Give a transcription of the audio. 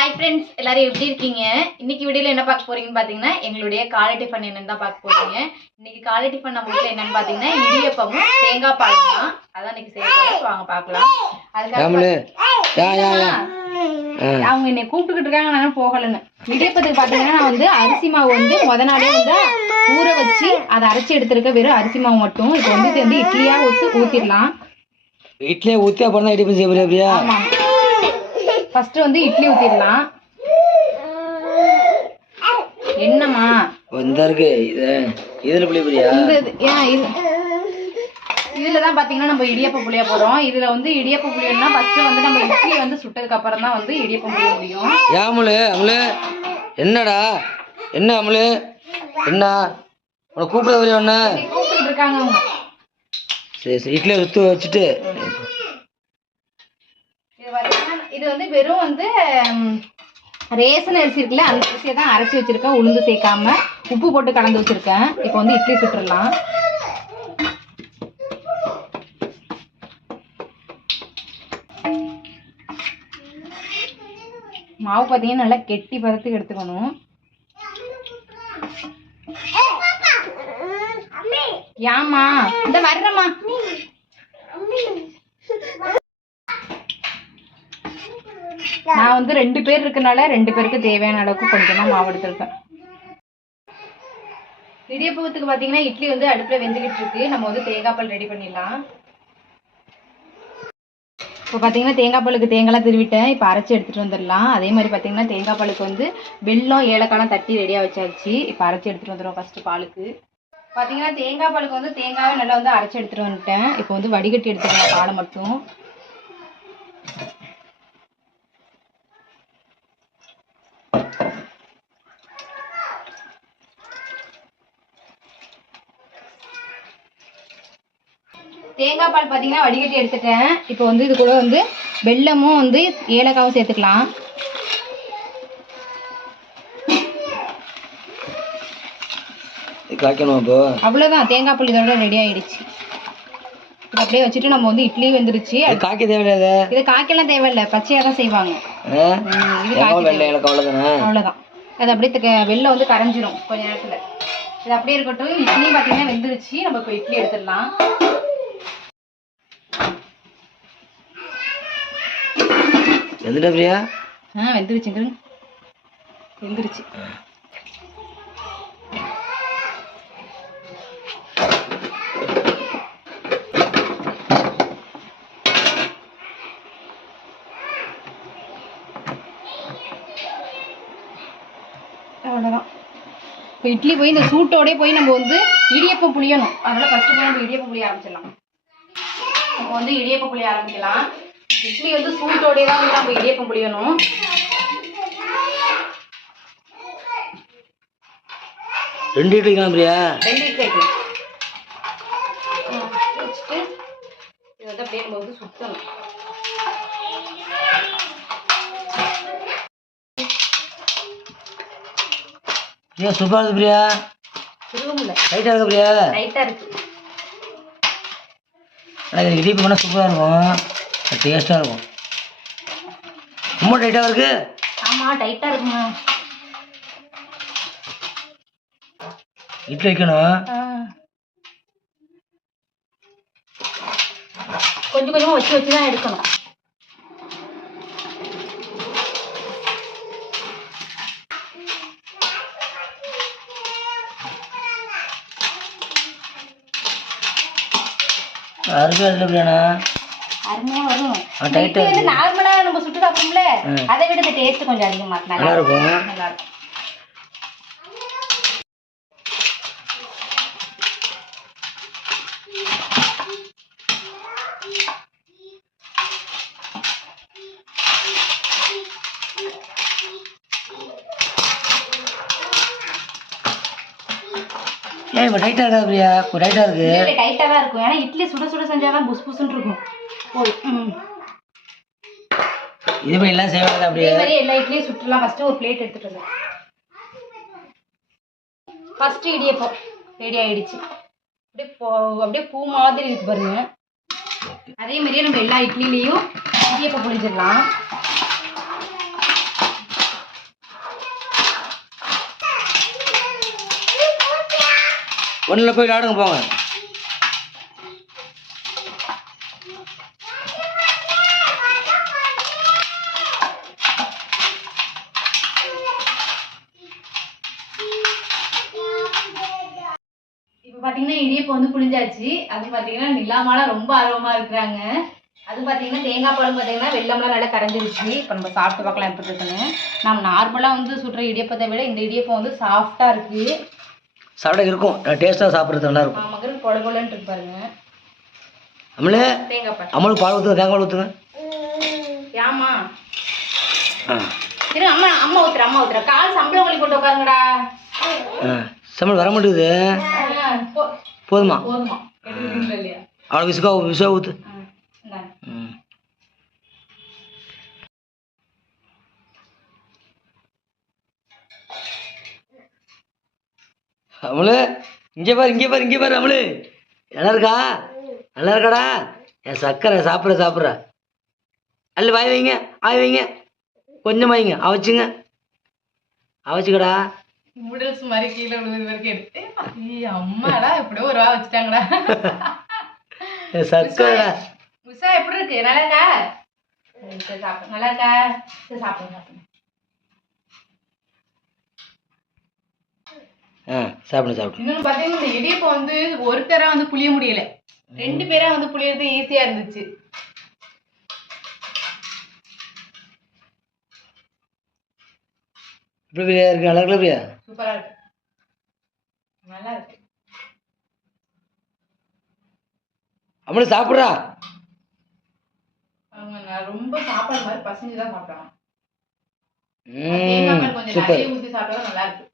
Hi friends, எல்லாரும் எப்படி இருக்கீங்க? இன்னைக்கு வீடியோல என்ன பார்க்க போறீங்கன்னு பாத்தீங்கன்னா எங்களுடைய காலை டிஃபன் என்னன்னு தான் பார்க்க போறீங்க. இன்னைக்கு காலை டிஃபன் நம்ம வீட்ல என்னன்னு பாத்தீங்கன்னா இடியப்பமும் தேங்காய் பாலும் தான். அதான் இன்னைக்கு செய்ய போறோம். வாங்க பார்க்கலாம். அதுக்காக அவங்க என்னை கூப்பிட்டுக்கிட்டு இருக்காங்க, நான் போகலன்னு. இடியப்பத்துக்கு பாத்தீங்கன்னா நான் வந்து அரிசி மாவு வந்து முத நாளே வந்து ஊற வச்சு அதை அரைச்சி எடுத்துருக்க வெறும் அரிசி மாவு மட்டும். இப்போ வந்து இது வந்து இட்லியா ஊத்திடலாம். இட்லியா ஊற்றி அப்புறம் தான் இடிப்பு செய்ய போறியா? ஆமா, ஃபர்ஸ்ட் வந்து இட்லி ஊத்திடலாம். என்னம்மா வந்தா இருக்கு இதுல புளிய போறியா? இதுல தான் பாத்தீங்கன்னா நம்ம இடியப்ப புளிய போறோம். இதுல வந்து இடியப்ப புளியன்னா ஃபர்ஸ்ட் வந்து நம்ம இட்லி வந்து சுட்டதுக்கு அப்புறம் தான் வந்து இடியப்பம் புளிய முடியும். அமுலு என்னடா என்ன அமுலு என்ன உன கூப்பிடுறது ஒண்ணு கூப்பிட்டு இருக்காங்க அவங்க. சரி சரி, இட்லியை சுத்து வச்சுட்டு இது வந்து வெறும் வந்து ரேசன் அரிசி இருக்குல்ல, அந்த அரிசியை தான் அரைச்சி வச்சிருக்கேன். உளுந்து சேர்க்காம உப்பு போட்டு கலந்து வச்சிருக்கேன். இப்போ வந்து இட்லி சுட்டுடலாம். மாவு பார்த்தீங்கன்னா நல்லா கெட்டி பதத்துக்கு எடுத்துக்கணும். ஏமா இந்த வர்றமா நான் வந்து 2 பேர் இருக்கனால 2 பேருக்கு தேவையான அளவுக்கு கொஞ்சமா மாவு எடுத்துருக்கேன். இடியப்பத்துக்கு பாத்தீங்கன்னா இட்லி வந்து அடுப்புல வெந்துகிட்டு இருக்கு. நம்ம வந்து தேங்காய் பால் ரெடி பண்ணிடலாம். இப்போ பாத்தீங்கன்னா தேங்காய் பாலுக்கு தேங்காய்லாம் திருவிட்டேன். இப்போ அரைச்சி எடுத்துட்டு வந்துடலாம். அதே மாதிரி பாத்தீங்கன்னா தேங்காய் பாலுக்கு வந்து வெல்லம் ஏலக்காய்லாம் தட்டி ரெடியா வச்சாச்சு. இப்போ அரைச்சி எடுத்துட்டு வந்துடும். ஃபர்ஸ்ட் பாலுக்கு பாத்தீங்கன்னா தேங்காய் பாலுக்கு வந்து தேங்காயை நல்லா வந்து அரைச்சி எடுத்துட்டு வந்துட்டேன். இப்போ வந்து வடிகட்டி எடுத்துக்கலாம் பாலை மட்டும். தேங்காய் பால் பார்த்தீங்கன்னா வடிகட்டி எடுத்துட்டேன். இப்போ வந்து இது கூட வந்து வெல்லமும் வந்து ஏலக்காவும் சேர்த்துக்கலாம். அவ்வளோதான், தேங்காய் பால் இதோட ரெடி ஆயிடுச்சு. இது அப்படியே வச்சுட்டு நம்ம வந்து இட்லி வந்துருச்சு. காய்க்க தேவையில்லை, இது காய்க்கலாம் தேவையில்லை, பச்சையாக தான் செய்வாங்க. அவ்வளோதான். அது அப்படியே வெல்லம் வந்து கரைஞ்சிரும் கொஞ்ச நேரத்தில். இது அப்படியே இருக்கட்டும். இட்லி பார்த்தீங்கன்னா வெந்துருச்சு. நம்ம இப்போ இட்லி எடுத்துடலாம். வெந்துருச்சு. வெந்துருச்சு. அவ்வளோதான். இப்போ இட்லி போய் இந்த சூட்டோடய போய் நம்ம வந்து இடியப்பம் புளியணும். அதனால் ஃபஸ்ட்டு போய் நம்ம இடியப்பம் புளிய ஆரம்பிச்சிடலாம். இப்போ வந்து இடியப்பம் புளிய ஆரம்பிக்கலாம். இட்லி வந்து சூட்டோடய தான் வந்து நம்ம இடியப்பம் புளியணும். 2 இட்லி கிளம்புறியா? 2 இட்லி வைக்கலாம். வச்சுட்டு இது வந்து அப்படியே நம்ம வந்து சுற்றணும். ஏன் சூப்பராக இருக்கு பிரியா? திருவமுல்ல லைட்டாக இருக்கு பிரியா? லைட்டாக இருக்கு. ஆனால் இடிப்பு பண்ணால் சூப்பராக இருக்கும், டேஸ்ட்டாக இருக்கும். ரொம்ப டைட்டாக இருக்கு. ஆமாம், டைட்டாக இருக்குமா. இட்லி வைக்கணும். கொஞ்சம் கொஞ்சமாக வச்சு வச்சு தான் எடுக்கணும். அருமையா வரும். நார்மலா நம்ம சுட்டு சாப்பிடும்ல, அதை விட இந்த டேஸ்ட் கொஞ்சம் அதிகமா நல்லா இருக்கும். நல்லா இருக்கும். ஏன் டைட்டா இருக்கா பிரியா? டைட்டா இருக்கு. டைட்டா தான் இருக்கும். ஏன்னா இட்லி சுட சுட செஞ்சாதான் புஸ் புஸ்ன்னு இருக்கும். இது மாதிரி எல்லாம் செய்வாங்க. அப்படியே எல்லா இட்லியும் சுட்டுலாம். ஃபர்ஸ்ட் ஒரு பிளேட் எடுத்துட்டு வந்தேன். ஃபர்ஸ்ட் இடியப்பம் ரெடி ஆயிடுச்சு. அப்படியே பூ மாதிரி இருக்கு பாருங்க. அதே மாதிரியே நம்ம எல்லா இட்லிலையும் இடியப்பம் புளிஞ்சிடலாம். ஒன்றில் போய் விளாடுங்க போங்க. இப்போ பார்த்தீங்கன்னா இடியப்பம் வந்து புளிஞ்சாச்சு. அது பார்த்தீங்கன்னா நிலாமாலாம் ரொம்ப ஆர்வமாக இருக்கிறாங்க. அது பார்த்தீங்கன்னா தேங்காய் பாலும் பார்த்தீங்கன்னா வெள்ளம்லாம் நல்லா கரைஞ்சிருச்சு. இப்போ நம்ம சாப்பிட்டு பார்க்கலாம் எப்படி இருக்குன்னு. நம்ம நார்மலாக வந்து சுடுற இடியப்பத்தை விட இந்த இடியப்பம் வந்து சாஃப்டாக இருக்குது. சாப்பிட இருக்கும், டேஸ்ட்டாக சாப்பிட்றது நல்லா இருக்கும். மகன் கொல கொலன்னு இருப்பாருங்க. அம்மளே தேங்காய் பால் அம்மளுக்கு பால் ஊற்றுங்க, தேங்காய் பால் ஊற்றுங்க. ஏமா ஆ சரி அம்மா அம்மா ஊத்துற கால் சம்பளம் வலி போட்டு உட்காருங்கடா. ஆ சம்பளம் வர மாட்டேங்குது. போதுமா போதுமா இல்லையா? அவ்வளோ விசுவா ஊற்று. ம் அம்மளு இங்கே பாரு அம்மளு. நல்லா இருக்கா? நல்லா இருக்காடா? என் சக்கரை சாப்பிட்ற அல்ல வாய் வைங்க கொஞ்சம் வைங்க, அவச்சுக்கடா. நூடுல்ஸ் மாதிரி கீழே விழுது வரைக்கும் எடுத்து அம்மாடா எப்படியோ ஒரு ரூபா வச்சுட்டாங்கடா. சக்கரை உஷா எப்படி இருக்கு? நல்லா இருக்கா? சரி சாப்பிடு. நல்லா இருக்கா? சரி சாப்பிடுங்க. சாப்பிடு. இன்னொன்னு பார்த்தீங்கன்னா இந்த இடியப்பம் வந்து ஒருத்தரா வந்து புளிய முடியல, 2 பேரா வந்து புளியறது ஈஸியா இருந்துச்சு. எப்படி இருக்கு? நல்லா இருக்குல்ல பிரியா? சூப்பரா இருக்கு, நல்லா இருக்கு. அம்மளு சாப்பிட்றா. நான் ரொம்ப சாப்பாடு மாதிரி பசங்க தான் சாப்பிட்டாங்க. தேங்காய் பால் கொஞ்சம் நிறைய ஊற்றி சாப்பிட்டா நல்லா இருக்கு.